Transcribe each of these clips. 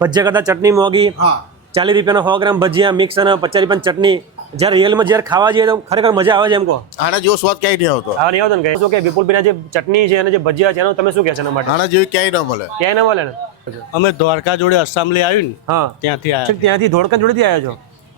ભજીયા કરતાં ચટણી મોગી હા. ચાલીસ રૂપિયાના સો ગ્રામ ભજીયા મિક્સ અને પચાસ રૂપિયાની ચટણી. જ્યારે રિયલમાં જ્યારે ખાવા જઈએ તો ખરેખર મજા આવે છે એમ કહો. આના જેવો સ્વાદ ક્યાંય નહીં આવતો. હા નહીં આવતો ને શું કે વિપુલભાઈના જે ચટણી છે અને જે ભજીયા છે એનું તમે શું કહે છે એના માટે? આના જેવી ક્યાંય ન મળે. ક્યાંય ન મળે ને? અમે દ્વારકા જોડે અસામલી આવ્યું ને હા. ત્યાંથી આવ્યા ત્યાંથી ધોળકા જોડેથી આવ્યા છો?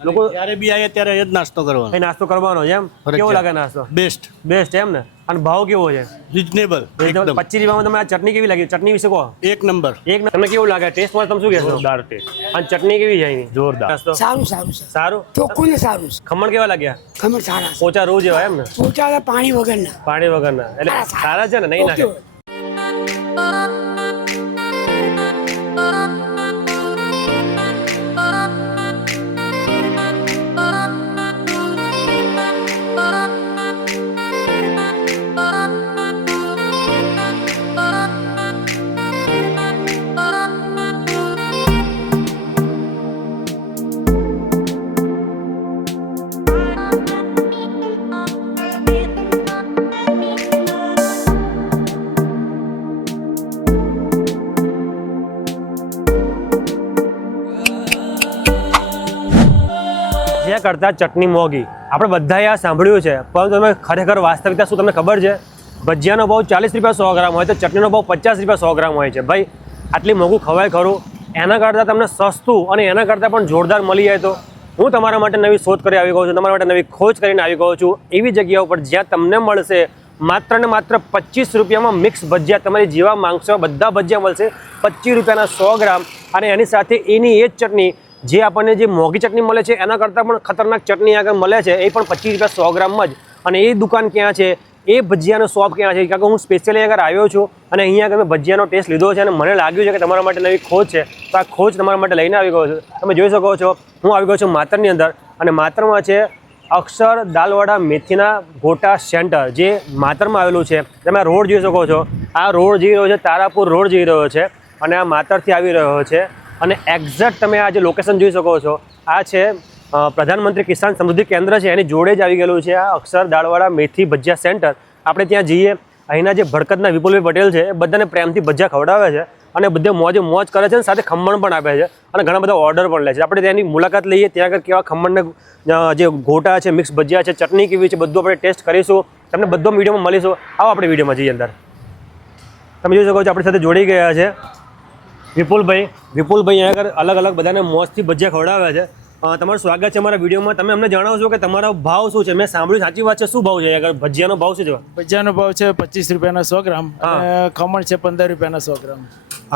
લોકો ત્યારે બી આવ્યા ત્યારે એ જ નાસ્તો કરવાનો. નાસ્તો કરવાનો છે એમ? કેવો લાગે નાસ્તો? બેસ્ટ બેસ્ટ એમ ને? અને ભાવ કેવો છે? રિઝનેબલ પચીસ રૂપિયામાં તમે આ ચટણી કેવી લાગી? ચટણી વિશે કહો. એક નંબર. એક તમને કેવું લાગે? ટેસ્ટમાં તમે શું કહેશો? જોરદાર ટેસ્ટ અને ચટણી કેવી છે એની? જોરદાર. સારું સારું સારું. ચોખ્ખું ને સારું. ખમણ કેવા લાગ્યા? ખમણ સારા પોચા રોજ જેવા એમ ને? પોચા પાણી વગરના. પાણી વગરના. એટલે સારા છે ને? નહીં નાખે? કરતાં ચટણી મોંઘી. આપણે બધાએ આ સાંભળ્યું છે, પરંતુ તમે ખરેખર વાસ્તવિકતા શું તમને ખબર છે? ભજીયાનો ભાવ ચાલીસ રૂપિયા સો ગ્રામ હોય તો ચટણીનો ભાવ પચાસ રૂપિયા સો ગ્રામ હોય છે. ભાઈ, આટલી મોંઘું ખવાય ખરું? એના કરતાં તમને સસ્તું અને એના કરતાં પણ જોરદાર મળી જાય તો? હું તમારા માટે નવી શોધ કરી આવી ગયો છું, તમારા માટે નવી ખોજ કરીને આવી ગયો છું. એવી જગ્યા ઉપર જ્યાં તમને મળશે માત્ર ને માત્ર પચીસ રૂપિયામાં મિક્સ ભજીયા. તમારી જેવા માંગશો બધા ભજીયા મળશે પચીસ રૂપિયાના સો ગ્રામ અને એની સાથે એની એ જ ચટણી જે આપણને જે મોંઘી ચટણી મળે છે, એના કરતાં પણ ખતરનાક ચટણી આગળ મળે છે, એ પણ પચીસ રૂપિયા સો ગ્રામમાં જ. અને એ દુકાન ક્યાં છે? એ ભજીયાનો શોપ ક્યાં છે? કારણ કે હું સ્પેશિયલી આગળ આવ્યો છું અને અહીંયા આગળ ભજીયાનો ટેસ્ટ લીધો છે અને મને લાગ્યું છે કે તમારા માટે નવી ખોજ છે, તો આ ખોજ તમારા માટે લઈને આવી ગયો છું. તમે જોઈ શકો છો, હું આવી ગયો છું માતરની અંદર અને માતરમાં છે અક્ષર દાલવાડા મેથીના ગોટા સેન્ટર, જે માતરમાં આવેલું છે. તમે રોડ જોઈ શકો છો. આ રોડ જઈ રહ્યો છે, તારાપુર રોડ જઈ રહ્યો છે અને આ માતરથી આવી રહ્યો છે. અને એક્ઝેક્ટ તમે આ જે લોકેશન જોઈ શકો છો, આ છે પ્રધાનમંત્રી કિસાન સમૃદ્ધિ કેન્દ્ર છે, એની જોડે જ આવી ગયેલું છે આ અક્ષર દાળવાળા મેથી ભજીયા સેન્ટર. આપણે ત્યાં જઈએ, અહીંના જે ભડકતના વિપુલભાઈ પટેલ છે, એ બધાને પ્રેમથી ભજીયા ખવડાવે છે અને બધે મોજે મોજ કરે છે અને સાથે ખમણ પણ આપે છે અને ઘણા બધા ઓર્ડર પણ લે છે. આપણે ત્યાંની મુલાકાત લઈએ, ત્યાં આગળ કેવા ખમણને જે ગોટા છે મિક્સ ભજીયા છે, ચટણી કેવી છે, બધું આપણે ટેસ્ટ કરીશું. તમને બધો વિડીયોમાં મળીશું. આવો આપણે વિડીયોમાં જઈએ અંદર. તમે જોઈ શકો છો, આપણી સાથે જોડી ગયા છે. વિપુલભાઈ વિપુલભાઈ અહીંયા આગળ અલગ અલગ બધાને મોજથી ભજીયા ખવડાવ્યા છે. તમારું સ્વાગત છે અમારા વિડીયોમાં. તમે અમને જણાવશો કે તમારો ભાવ શું છે? મેં સાંભળ્યું સાચી વાત છે? શું ભાવ છે આગળ? ભજીયાનો ભાવ શું છે? ભજીયાનો ભાવ છે પચીસ રૂપિયાના સો ગ્રામ ખમણ છે પંદર રૂપિયાના સો ગ્રામ.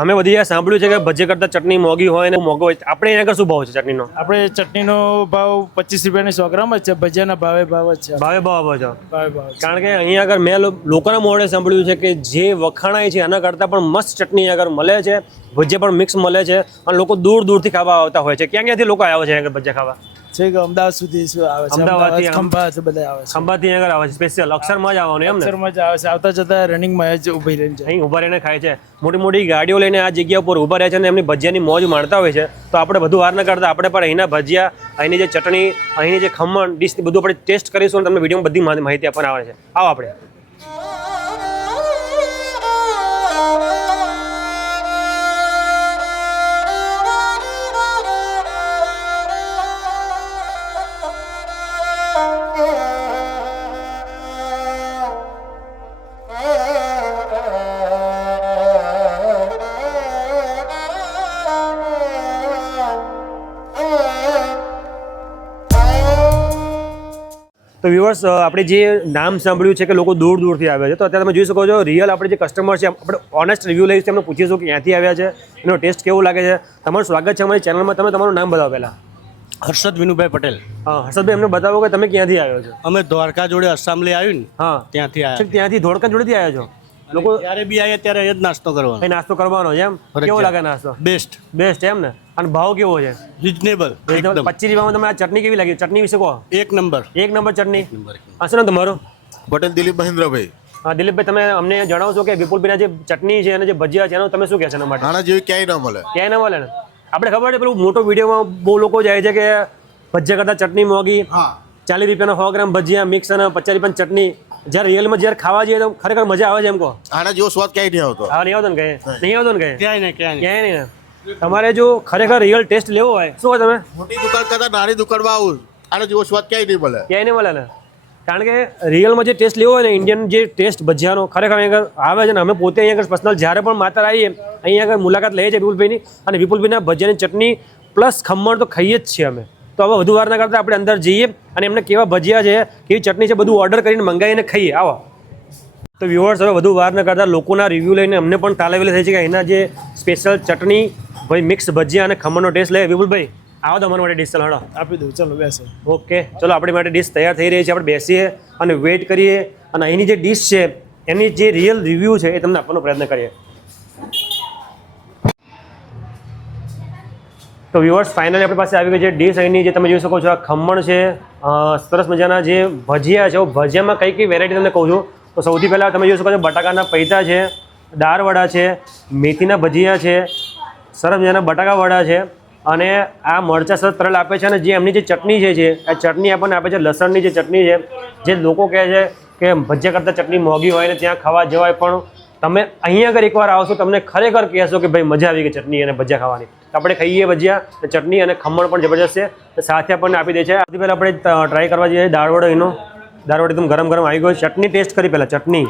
અમે બધી સાંભળ્યું છે કે ભજીયા કરતાં ચટણી મોંઘી હોય ને મોંઘો હોય. આપણે એના આગળ શું ભાવ છે ચટણીનો? આપણે ચટણીનો ભાવ પચીસ રૂપિયાની સો ગ્રામ જ છે ભજીયાના ભાવે ભાવ જ છે. ભાવે ભાવ છે. કારણ કે અહીંયા આગળ મેં લોકોના મોડે સાંભળ્યું છે કે જે વખાણાય છે એના કરતાં પણ મસ્ત ચટણી આગળ મળે છે ભજીયા પણ મિક્સ મળે છે અને લોકો દૂર દૂરથી ખાવા આવતા હોય છે. ક્યાં ક્યાંથી લોકો આવ્યા છે આગળ ભજીયા ખાવા? છે કે અમદાવાદ સુધી શું આવે છે? અમદાવાદથી. ખંભાત બધા આવે છે. ખંભાતથી આગળ આવે છે. સ્પેશિયલ અક્ષરમાં જ આવવાનું એમ અક્ષરમાં જ આવે છે. આવતા જતા રનિંગમાં જ ઊભી રહીને અહીં ઊભા રહીને ખાય છે. મોટી મોટી ગાડીઓ લઈને આ જગ્યા ઉપર ઊભા રહે છે અને એમની ભજીયાની મોજ માણતા હોય છે. તો આપણે બધું વાર ન કરતા આપણે પણ અહીંના ભજીયા અહીંની જે ચટણી અહીંની જે ખમણ ડીશ બધું આપણે ટેસ્ટ કરીશું અને તમને વિડીયોમાં બધી માહિતી આપવાના આવે છે. આવો આપણે. તો વ્યુઅર્સ આપણે જે નામ સાંભળ્યું છે કે લોકો દૂર દૂરથી આવે છે તો અત્યારે તમે જોઈ શકો છો રિયલ આપણે જે કસ્ટમર છે આપણે ઓનેસ્ટ રિવ્યૂ લઈશું એમને પૂછીશું કે ક્યાંથી આવ્યા છે એનો ટેસ્ટ કેવો લાગે છે. તમારું સ્વાગત છે અમારી ચેનલમાં તમે તમારું નામ બતાવો પહેલાં. હર્ષદ વિનુભાઈ પટેલ. હા હર્ષદભાઈ એમને બતાવો કે તમે ક્યાંથી આવ્યો છો? અમે દ્વારકા જોડે અસેમ્બલી આવ્યું ને હા. ત્યાંથી આવ્યા. ત્યાંથી ધોળકા જોડેથી આવ્યા છો? લોકો જ્યારે બી આવે ત્યારે એ જ નાસ્તો કરવાનો. એ નાસ્તો કરવાનો છે એમ? કેવો લાગે નાસ્તો? બેસ્ટ બેસ્ટ એમ ને? અને ભાવ કેવો છે? રિઝનેબલ પચીસ રૂપિયામાં તમે આ ચટણી કેવી લાગી? ચટણી વિશે કહો. એક નંબર. એક નંબર ચટણી. હા શું તમારો તમારું? પટેલ દિલીપ મહેન્દ્રભાઈ. હા દિલીપભાઈ તમે અમને જણાવશો કે વિપુલભાઈના જે ચટણી છે અને જે ભજીયા છે એનું તમે શું કહે છે એના માટે? આના જેવી ક્યાંય ન મળે. ક્યાંય ના મળે ને? આપણે ખબર છે પેલું મોટો વિડીયોમાં બહુ લોકો જાય છે કે ભજીયા કરતાં ચટણી મોંઘી હા. ચાલીસ રૂપિયાના સો ગ્રામ ભજીયા મિક્સ અને પચાસ રૂપિયાની ચટણી. જ્યારે રિયલમાં જ્યારે ખાવા જઈએ તો ખરેખર મજા આવે છે એમ કહો. આના જેવો સ્વાદ ક્યાંય નહીં આવતો. હા નહીં આવતો ને કઈ નહીં. આવતો ને કઈ ક્યાંય? ને ક્યાંય નહીં. ક્યાંય નહીં. તમારે જો ખરેખર રિયલ ટેસ્ટ લેવો હોય શું હોય તમે? મોટી દુકાન કરતા નાની દુકાનમાં આવું આનો જેવો સ્વાદ ક્યાંય નહીં મળે. ક્યાંય નહીં મળે ને? કારણ કે રિયલમાં જે ટેસ્ટ લેવો હોય ને ઇન્ડિયન જે ટેસ્ટ ભજીયાનો ખરેખર અહીંયા આવે છે ને અમે પોતે અહીંયા આગળ પર્સનલ જ્યારે પણ માતા આવીએ અહીંયા આગળ મુલાકાત લઈએ છીએ વિપુલભાઈની. અને વિપુલભાઈના ભજીયાની ચટણી પ્લસ ખમણ તો ખાઈએ જ છીએ અમે. તો હવે વધુ વાર ના કરતાં આપણે અંદર જઈએ અને એમને કેવા ભજીયા છે કેવી ચટણી છે બધું ઓર્ડર કરીને મંગાવીને ખાઈએ. આવો. તો વ્યુઅર્સ હવે વધુ વાર ન કરતાં લોકોના રિવ્યૂ લઈને અમને પણ તાલાવેલી થઈ છે કે એના જે સ્પેશિયલ ચટણી ભાઈ મિક્સ ભજીયા અને ખમણનો ટેસ્ટ લે વિપુલભાઈ આવો તમારા માટે ડિશ હળો આપી દઉં ચલો બેસે. ઓકે ચલો આપણી માટે ડિશ તૈયાર થઈ રહી છે. આપણે બેસીએ અને વેઇટ કરીએ અને અહીંની જે ડિશ છે એની જે રિયલ રિવ્યૂ છે એ તમને આપવાનો પ્રયત્ન કરીએ. તો વ્યુઅર્સ ફાઇનલી આપણી પાસે આવી ગઈ છે ડીશ અહીંની જે તમે જોઈ શકો છો આ ખમણ છે. સરસ મજાના જે ભજીયા છે, ભજીયામાં કઈ કઈ વેરાયટી તમને કહું છું? તો સૌથી પહેલાં તમે જોઈ શકો છો બટાકાના પૈતા છે દાળવડા છે, મેથીના ભજીયા છે, સરસ મજાના બટાકાવડા છે, અને આ મરચાં સરસ તરલ આપે છે અને જે એમની જે ચટણી છે જે આ ચટણી આપણને આપે છે લસણની જે ચટણી છે, જે લોકો કહે છે કે ભજીયા કરતાં ચટણી મોંઘી હોય ને ત્યાં ખાવા જવાય પણ તમે અહીંયા આગળ એકવાર આવશો તમને ખરેખર કહેશો કે ભાઈ મજા આવી ગઈ ચટણી અને ભજીયા ખાવાની. આપણે ખાઈએ ભજીયા ચટણી અને ખમણ પણ જબરજસ્ત છે. સાથે આપણને આપી દે છે. સૌથી પહેલાં આપણે ટ્રાય કરવા જઈએ દાળવડો એનો. દાળવડો એકદમ ગરમ ગરમ આવી ગયો ચટણી ટેસ્ટ કરી પહેલાં, ચટણી.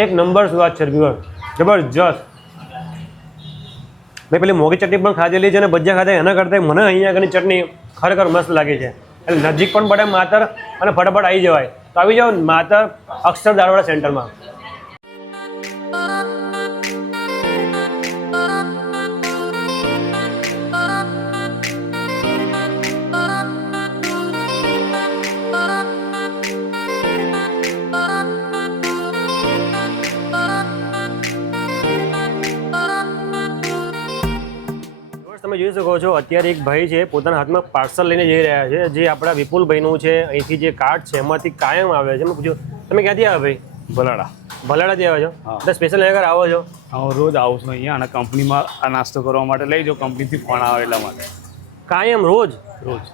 એક નંબર સ્વાદ છે જબરજસ્ત. મેં પેલી મોગી ચટણી પણ ખાધેલી છે અને ભજીયા ખાધા એના કરતાં મને અહીંયા આગળની ચટણી ખરેખર મસ્ત લાગે છે. એટલે નજીક પણ પડે માતર અને ફટાફટ આવી જવાય. તો આવી જાઓ માતર અક્ષર દાળવાડા સેન્ટરમાં. તમે જોઈ શકો છો અત્યારે એક ભાઈ છે પોતાના હાથમાં પાર્સલ લઈને જઈ રહ્યા છે. જે આપણા વિપુલભાઈનું છે અહીંથી જે કાર્ડ છે એમાંથી કાયમ આવે છે. મેં પૂછ્યું તમે ક્યાંથી આવે ભાઈ? ભલાડા. ભલાડાથી આવે છો? તો સ્પેશિયલ આગળ આવો છો? હું રોજ આવું છું અહીંયા અને કંપનીમાં આ નાસ્તો કરવા માટે લઈ જાઉં કંપનીથી ફોન આવે એટલા માટે. કાયમ રોજ? રોજ.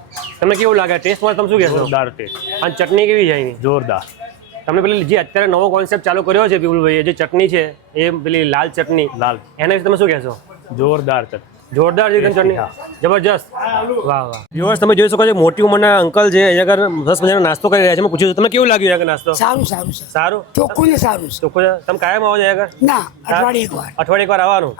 તમને કેવું લાગે? ટેસ્ટમાં તમે શું કહેશો? જોરદાર ટેસ્ટ અને ચટણી કેવી છે અહીંની? જોરદાર. તમને પેલી જે અત્યારે નવો કોન્સેપ્ટ ચાલુ કર્યો છે વિપુલભાઈએ જે ચટણી છે એ પેલી લાલ ચટણી લાલ. એના વિશે તમે શું કહેશો? જોરદાર ચટણી. જોરદાર છે એકદમ ચટણી. જબરજસ્ત. વાહ વાહ. વ્યુઅર્સ તમે જોઈ શકો છો મોટી ઉંમરના અંકલ છે અહીંયા આગળ સરસ મજાનો નાસ્તો કરી રહ્યા છે. મેં પૂછ્યું તમે કેવું લાગ્યું અહીંયા નાસ્તો? સારું સારું છે સારું? ચોખ્ખું છે સારું છે. ચોખ્ખું છે? તમે કાયમ આવો છો અહીંયા આગળ? ના અઠવાડિયે એક વાર. અઠવાડિયે એકવાર આવવાનું?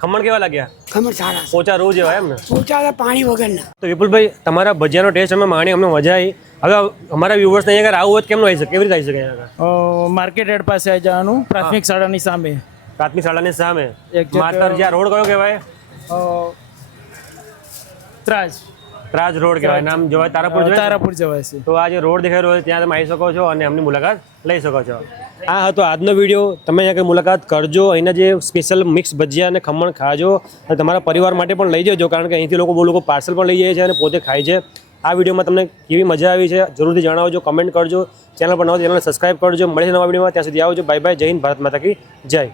ખમણ કેવા લાગ્યા? ખમણ સારા પોચા રોજ એવા એમ ને? પોચા પાણી વગરના. તો વિપુલભાઈ તમારા ભજીયાનો ટેસ્ટ અમે માણી અમને મજા આવી. હવે અમારા વ્યુઅર્સને અહીંયા આગળ આવું હોય કેમ આવી શકે? કેવી રીતે આવી શકે અહીંયા આગળ? માર્કેટ હેડ પાસે આવી જવાનું પ્રાથમિક શાળાની સામે. પ્રાથમિક શાળાની સામે. એક માતર જ્યાં રોડ કયો કહેવાય? ત્રાજ. ત્રાજ રોડ કહેવાય. નામ જોવાય તારાપુર જવાય તારાપુર જવાય છે. તો આ જે રોડ દેખાઈ રહ્યો છે ત્યાં તમે આવી શકો છો અને એમની મુલાકાત લઈ શકો છો. આ હતો આજનો વીડિયો તમે અહીંયા કંઈ મુલાકાત કરજો. અહીંના જે સ્પેશિયલ મિક્સ ભજીયા અને ખમણ ખાજો. અને તમારા પરિવાર માટે પણ લઈ જજો કારણ કે અહીંથી લોકો બહુ લોકો પાર્સલ પણ લઈ જાય છે અને પોતે ખાય છે. આ વિડીયોમાં તમને કેવી મજા આવી છે જરૂરથી જણાવજો કમેન્ટ કરજો. ચેનલ પર નવો ચેનલ સબસ્ક્રાઈબ કરજો. મળે છે નવા વિડીયોમાં ત્યાં સુધી આવજો. બાય બાય જય હિન્દ ભારત માતા કી જય.